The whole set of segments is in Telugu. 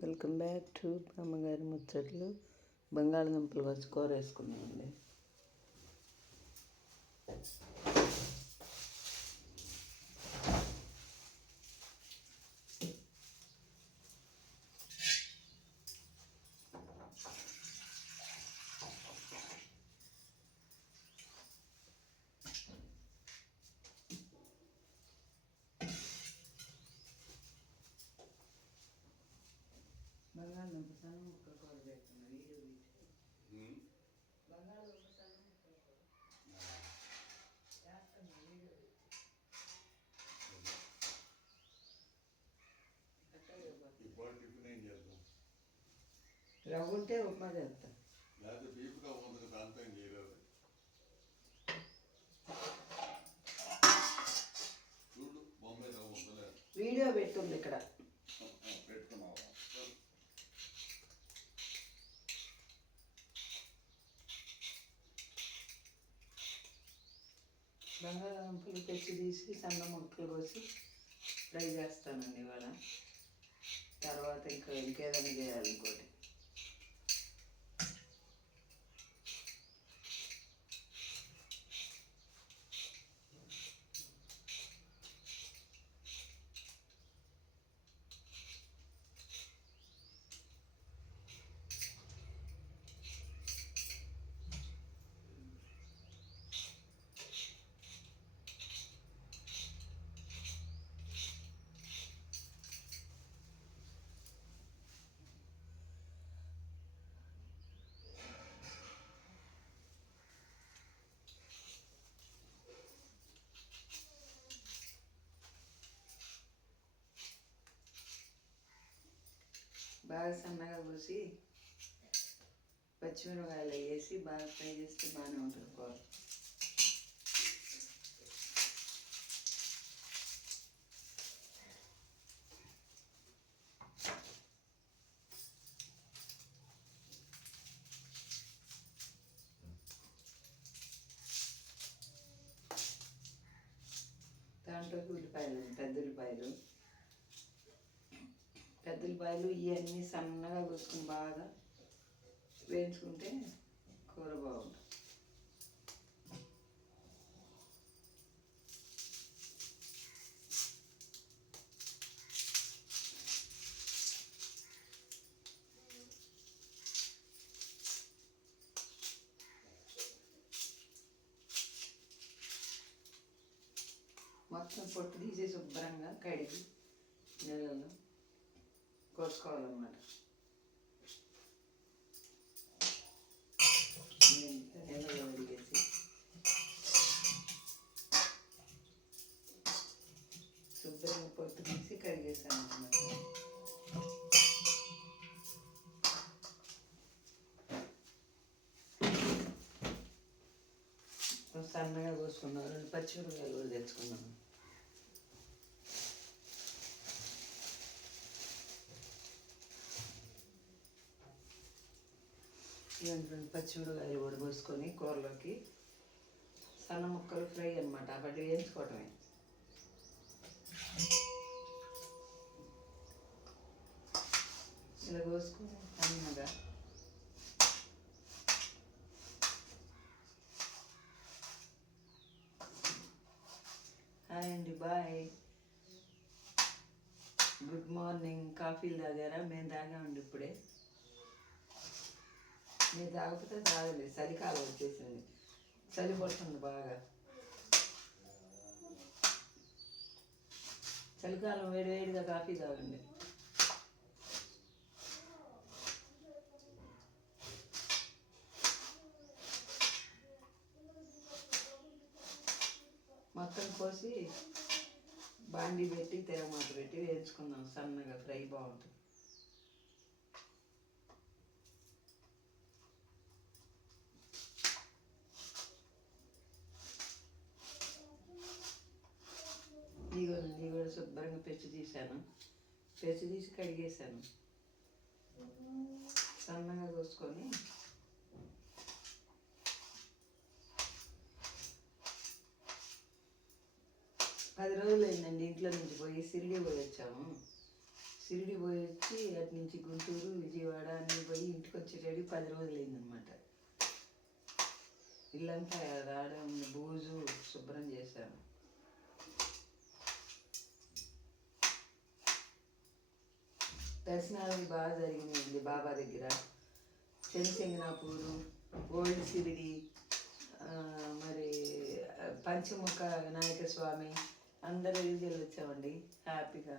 వెల్కమ్ బ్యాక్ టు అమ్మగారి ముచ్చట్లు. బంగాళదుంపలు వచ్చి కూర వేసుకున్నామండి బంగాళదుంప సన్న ముక్క కూర పెడుతున్నా వీడియో తీసి బంగాళదుంప సన్న ముక్క కూర చేస్తున్నా వీడియో తీసి టిఫిన్ ఏం చేద్దాం? రవ్వ ఉంటే ఉప్మా చేస్తా. లేకపోతే బీపుగా ఉంది దాంతో ఏం చేయలేదు చూడు బొంబాయి రవ్వ ఉందలే వీడియో పెట్టుంది ఇక్కడ. పెట్టుకున్నావా? బంగాళదుంపలు తెచ్చి తీసి సన్న ముక్కలు కోసి ఫ్రై చేస్తానండి ఇవాళ. తర్వాత ఇంకా ఇంకేదైనా చేయాలి ఇంకోటి. బాగా సన్నగా కోసి పచ్చిమిరపకాయలు వేసి బాగా ఫ్రై చేస్తే బాగానే ఉంటుంది కూర. దాంట్లోకి ఉల్లిపాయలు పెద్ద ఉల్లిపాయలు. పెద్ద ఇవన్నీ సన్నగా కోసుకుని బాగా వేయించుకుంటే కూర బాగుంటుంది. మొత్తం పొట్టు తీసే శుభ్రంగా కడిగి నీళ్ళలో కోసుకోవాలన్నమాట శుభ్రంగా పొట్టు తీసి కడిగేసాను అన్నమాట సన్నగా కోసుకున్నాను. రెండు పచ్చిమిరపకాయలు కూడా తెచ్చుకున్నాను. ఇవన్నీ రెండు పచ్చిమిరపకాయలు కూడా కోసుకొని కూరలోకి సన్న ముక్కలు ఫ్రై అనమాట వాటి వేయించుకోవటమే. ఇలా కోసుకొని సన్నగా హాయ్ అండి బాయ్. Good morning. కాఫీలు తాగారా? మేము తాగామండి ఇప్పుడే. మీరు తాగితే తాగలేదు చలికాలం వచ్చేసింది. చలి పడుతుంది బాగా. చలికాలం వేడి వేడిగా కాఫీ తాగండి. మొత్తం కోసి బాండి పెట్టి తెరమాత పెట్టి వేయించుకుందాం. సన్నగా ఫ్రై బాగుంటుంది ఇదిగో ఇది కూడా శుభ్రంగా పెచ్చు తీసాను పెచ్చు తీసి కడిగేసాను సన్నగా కోసుకొని పది రోజులు అయిందండి ఇంట్లో నుంచి పోయి సిరిడి పోయి వచ్చాము షిరిడి పోయి వచ్చి అటు నుంచి గుంటూరు విజయవాడ అన్ని పోయి ఇంటికి వచ్చేటప్పుడు పది రోజులు అయిందనమాట ఇల్లంతా రావడం బూజు శుభ్రం చేశాను. దర్శనాలు బాగా జరిగినాయండి బాబా దగ్గర. చెంచెంగినాపూరు ఓల్డ్ సిరిడి మరి పంచముఖ వినాయక స్వామి అందరూ ఇది వచ్చామండి హ్యాపీగా.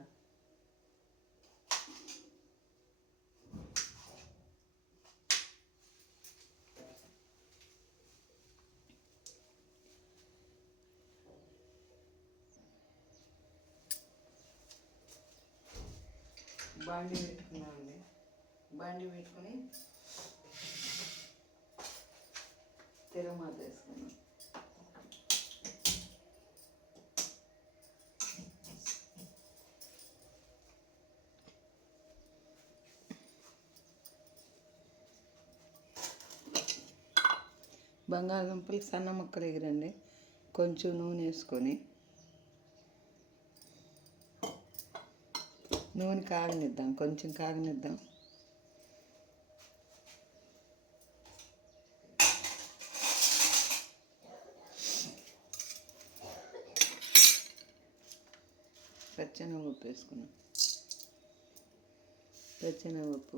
బాండి పెట్టుకున్నామండి బాండి పెట్టుకుని తిరుమాత వేసుకున్నాం బంగాళదుంపలు సన్న ముక్కలు ఎగిరండి. కొంచెం నూనె వేసుకొని నూనె కాగనిద్దాం కొంచెం కాగనిద్దాం. పచ్చెనగపప్పు వేసుకున్నాం. పచ్చెనగపప్పు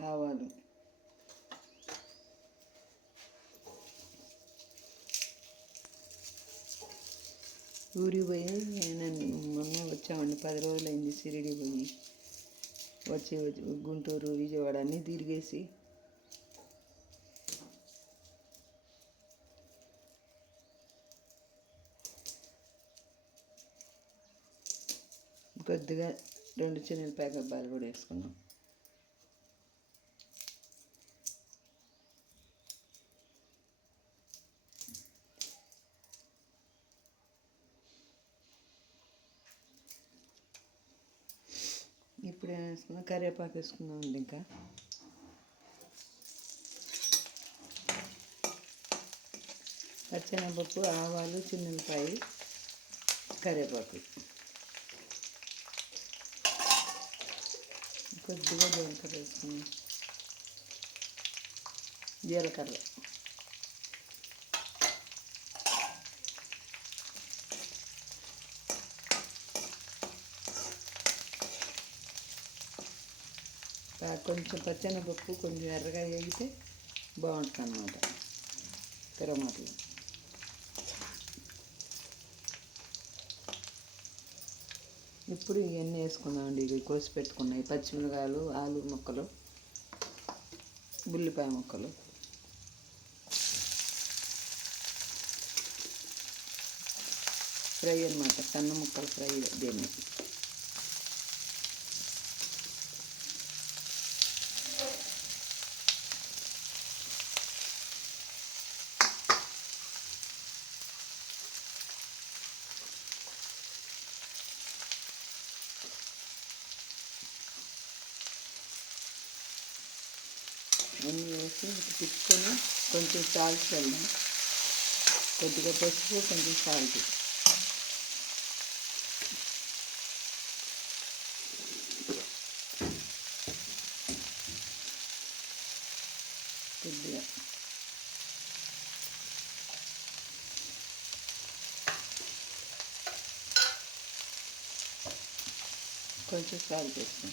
ఆవాలు. ఊరి పోయి నేను మొన్న పది రోజులైంది షిరిడి పోయి. వచ్చి వచ్చి గుంటూరు విజయవాడ అన్నీ తిరిగేసి కొద్దిగా రెండు చిన్న ప్యాకెట్ బాలు కూడా వేసుకున్నాం. ఇప్పుడు వేసుకున్నాం కరివేపాకు వేసుకుందాం అండి ఇంకా. పచ్చెనపప్పు ఆవాలు చిన్నపాయ కరివేపాకు. కొద్దిగా జీలకర్ర వేసుకున్నాం. జీలకర్ర. కొంచెం పచ్చెనపప్పు కొంచెం ఎర్రగా వేగితే బాగుంటుంది అన్నమాట తిరమాటలు ఇప్పుడు ఇవన్నీ వేసుకుందామండి. ఇవి కోసి పెట్టుకున్నాయి. పచ్చిమిరకాయలు ఆలు ముక్కలు ఉల్లిపాయ ముక్కలు. ఫ్రై అన్నమాట. సన్న ముక్కలు ఫ్రై దీన్ని అన్నీ వేసి ఇటు తిప్పుకొని కొంచెం సాల్ట్ చల్దాం కొద్దిగా పసుపు కొంచెం సాల్ట్ కొద్దిగా కొంచెం సాల్ట్ వేస్తాం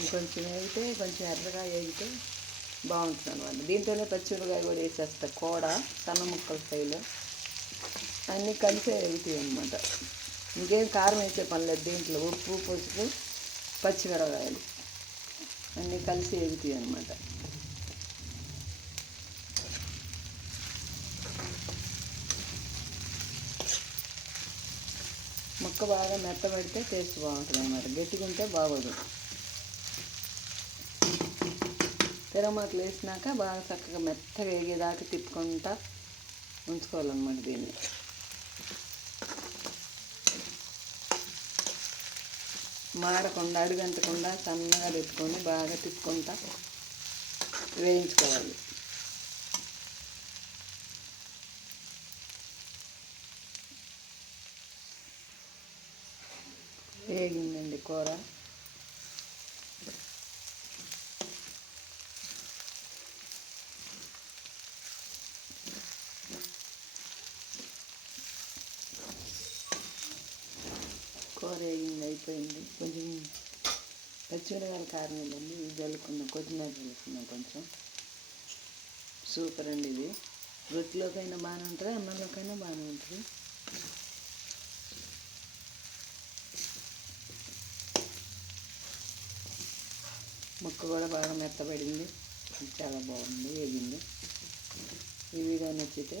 ఇంకొంచెం వేగితే కొంచెం ఎర్రగా వేగితే బాగుంటుంది అనమాట దీంట్లోనే పచ్చిమిరకాయ కూడా వేసేస్తా కోడ సన్న ముక్కల స్థాయిలో అన్నీ కలిసే వేగుతాయి అనమాట ఇంకేం కారం వేసే పని లేదు దీంట్లో ఉప్పు పసుపు పచ్చిమిరకాయలు అన్నీ కలిసి వేగుతాయి అనమాట ముక్క బాగా మెత్తబడితే టేస్ట్ బాగుంటుంది అనమాట గట్టిగా ఉంటే బాగోదు. తిరమాకులు వేసినాక బాగా చక్కగా మెత్తగా వేగేదాకా తిప్పుకుంటా ఉంచుకోవాలన్నమాట దీన్ని. మాడకుండా అడుగంటకుండా సన్నగా పెట్టుకొని బాగా తిప్పుకుంటా వేయించుకోవాలి. వేగిందండి కూర. కూర వేగింది అయిపోయింది. కొంచెం పచ్చిమిరకాయల కారం ఉందండి ఇది జల్లుకున్నాం కొత్తిమీర జల్లుకున్నాం కొంచెం. సూపర్ అండి ఇది. రొట్టెలోకైనా బాగానే ఉంటుంది? అన్నంలోకైనా బాగానే ఉంటుంది? ముక్క కూడా బాగా మెత్తబడింది. చాలా బాగుంది వేగింది. ఈ వీడియో నచ్చితే